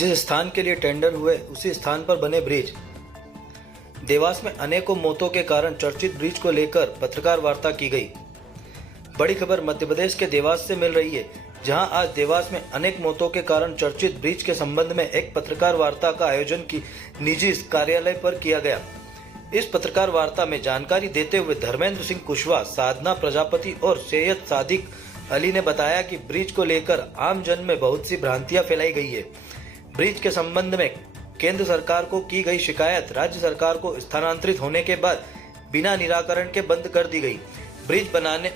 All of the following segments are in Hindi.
जिस स्थान के लिए टेंडर हुए उसी स्थान पर बने ब्रिज। देवास में अनेकों मौतों के कारण चर्चित ब्रिज को लेकर पत्रकार वार्ता की गई। बड़ी खबर मध्य प्रदेश के देवास से मिल रही है, जहां आज देवास में अनेक मौतों के कारण चर्चित ब्रिज के संबंध में एक पत्रकार वार्ता का आयोजन की निजी कार्यालय पर किया गया। इस पत्रकार वार्ता में जानकारी देते हुए धर्मेंद्र सिंह कुशवाहा, साधना प्रजापति और सैयद सादिक अली ने बताया कि ब्रिज को लेकर आम जन में बहुत सी भ्रांतियां फैलाई गई है। ब्रिज के संबंध में केंद्र सरकार को की गई शिकायत राज्य सरकार को स्थानांतरित होने के बाद बिना निराकरण के बंद कर दी गई। ब्रिज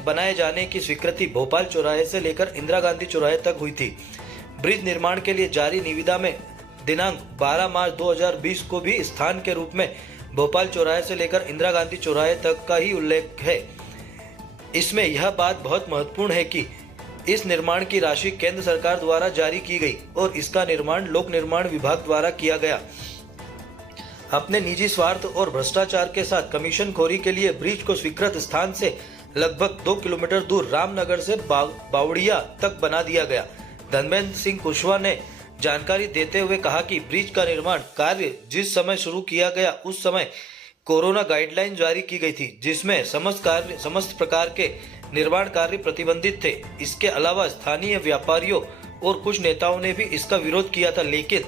बनाए जाने की स्वीकृति भोपाल चौराहे से लेकर इंदिरा गांधी चौराहे तक हुई थी। ब्रिज निर्माण के लिए जारी निविदा में दिनांक 12 मार्च 2020 को भी स्थान के रूप में भोपाल चौराहे से लेकर इंदिरा गांधी चौराहे तक का ही उल्लेख है। इसमें यह बात बहुत महत्वपूर्ण है कि इस निर्माण की राशि केंद्र सरकार द्वारा जारी की गई और इसका निर्माण लोक निर्माण विभाग द्वारा किया गया। अपने निजी स्वार्थ और भ्रष्टाचार के साथ कमीशनखोरी के लिए ब्रिज को स्वीकृत स्थान से लगभग 2 किलोमीटर दूर रामनगर से बावड़िया तक बना दिया गया। धर्मेंद्र सिंह कुशवाहा ने जानकारी देते हुए कहा कि ब्रिज का निर्माण कार्य जिस समय शुरू किया गया उस समय कोरोना गाइडलाइन जारी की गई थी, जिसमें समस्त प्रकार के निर्माण कार्य प्रतिबंधित थे। इसके अलावा स्थानीय व्यापारियों और कुछ नेताओं ने भी इसका विरोध किया था, लेकिन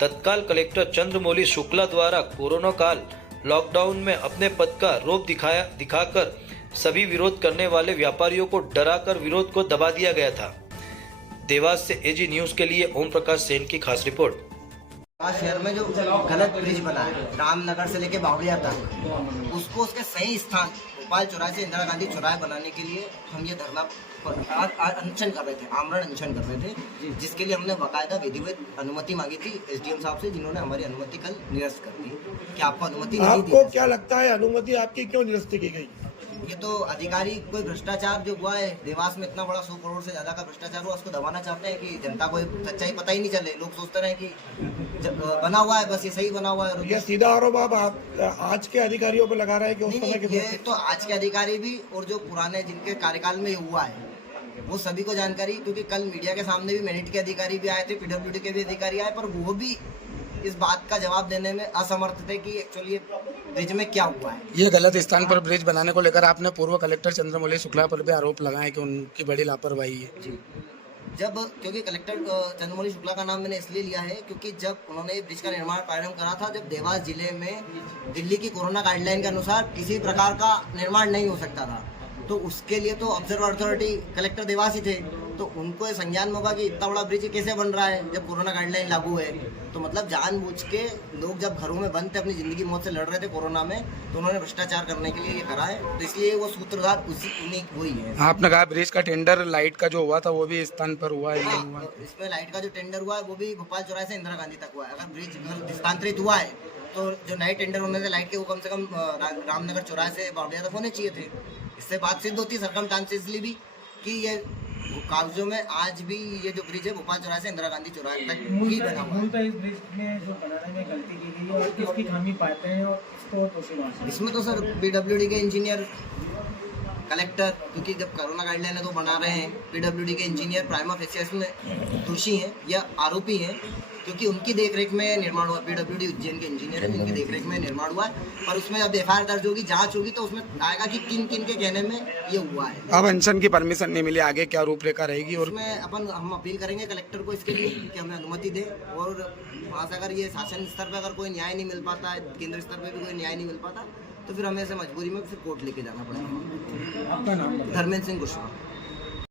तत्काल कलेक्टर चंद्रमौली शुक्ला द्वारा कोरोना काल लॉकडाउन में अपने पद का रौब दिखाकर सभी विरोध करने वाले व्यापारियों को डराकर विरोध को दबा दिया गया था। देवास से एजी न्यूज के लिए ओम प्रकाश सेन की खास रिपोर्ट। शहर में जो गलत ब्रिज बना है रामनगर से लेके बावड़िया तक, उसको उसके सही स्थान भोपाल चौराहे से इंदिरा गांधी चौराहे बनाने के लिए हम ये धरना अनशन कर रहे थे, आमरण अनशन कर रहे थे, जिसके लिए हमने बाकायदा विधिवत अनुमति मांगी थी एसडीएम साहब से, जिन्होंने हमारी अनुमति कल निरस्त कर दी कि आपको अनुमति नहीं दी। आपको क्या लगता है अनुमति आपकी क्यों निरस्त की गई? ये तो अधिकारी कोई भ्रष्टाचार जो हुआ है देवास में, इतना बड़ा 100 करोड़ से ज्यादा का भ्रष्टाचार हुआ, उसको दबाना चाहते हैं कि जनता को सच्चाई पता ही नहीं चले। लोग सोचते रहे कि बना हुआ है, बस ये सही बना हुआ है। ये सीधा आरोप आप आज के अधिकारियों पे लगा रहे हैं कि उस समय के? ये तो आज के अधिकारी भी और जो पुराने जिनके कार्यकाल में हुआ है वो सभी को जानकारी, क्योंकि कल मीडिया के सामने भी मेरिट के अधिकारी भी आए थे, पीडब्ल्यूडी के भी अधिकारी आए, पर वो भी इस बात का जवाब देने में असमर्थ थे कि एक्चुअली ब्रिज में क्या हुआ है। ये गलत स्थान पर ब्रिज बनाने को लेकर आपने पूर्व कलेक्टर चंद्रमौली शुक्ला पर भी आरोप लगाए कि उनकी बड़ी लापरवाही है। जी, जब क्योंकि कलेक्टर चंद्रमौली शुक्ला का नाम मैंने इसलिए लिया है क्योंकि जब उन्होंने ब्रिज का निर्माण प्रारंभ करा था, जब देवास जिले में दिल्ली की कोरोना गाइडलाइन के अनुसार किसी प्रकार का निर्माण नहीं हो सकता था, तो उसके लिए तो ऑब्जर्वर अथॉरिटी कलेक्टर देवास ही थे, तो उनको ये संज्ञान में होगा कि इतना बड़ा ब्रिज कैसे बन रहा है जब कोरोना गाइडलाइन लागू है। तो मतलब जानबूझ के लोग जब घरों में बंद थे, अपनी जिंदगी मौत से लड़ रहे थे कोरोना में, तो उन्होंने भ्रष्टाचार करने के लिए ये करा है, तो इसलिए वो सूत्रधार उन्हीं वही है। आपने कहा ब्रिज का टेंडर लाइट का जो हुआ था वो भी इस स्थान पर हुआ है? हाँ, इसमें लाइट का जो टेंडर हुआ है वो भी भोपाल चौराहे से इंदिरा गांधी तक हुआ है। अगर ब्रिज स्थानांतरित हुआ है तो जो नए टेंडर होने थे लाइट के, वो कम से कम रामनगर चौराहे से बावड़िया तक होने चाहिए थे। इससे बात सिद्ध होती सर्कमस्टांसेसली भी कि ये कागजों में आज भी ये जो ब्रिज है भोपाल चौराहे से इंदिरा गांधी चौराहे तक ही बना हुआ है। इस ब्रिज में जो बनाने में गलती की गई है और किसकी खामी पाते हैं और इसको दोषी? इसमें तो सर पीडब्ल्यूडी के इंजीनियर, कलेक्टर, क्योंकि जब कोरोना गाइडलाइन है तो बना रहे हैं, पीडब्ल्यूडी के इंजीनियर प्राइमा फेसिस में दोषी हैं या आरोपी हैं, क्योंकि उनकी देखरेख में निर्माण हुआ। पीडब्ल्यूडी उज्जैन के इंजीनियर हैं, उनकी देखरेख में निर्माण हुआ है, पर उसमें जब एफआईआर दर्ज होगी, जांच होगी, तो उसमें आएगा कि किन किन के कहने में ये हुआ है। अब अनशन की परमिशन नहीं मिली, आगे क्या रूपरेखा रहेगी? और उसमें हम अपील करेंगे कलेक्टर को इसके लिए कि हमें अनुमति दे, और वहाँ से अगर ये शासन स्तर पर अगर कोई न्याय नहीं मिल पाता है, केंद्र स्तर पर भी कोई न्याय नहीं मिल पाता, तो फिर हमें ऐसे मजबूरी में फिर कोर्ट लेके जाना पड़ेगा। आपका नाम? धर्मेंद्र सिंह कुशवाहा।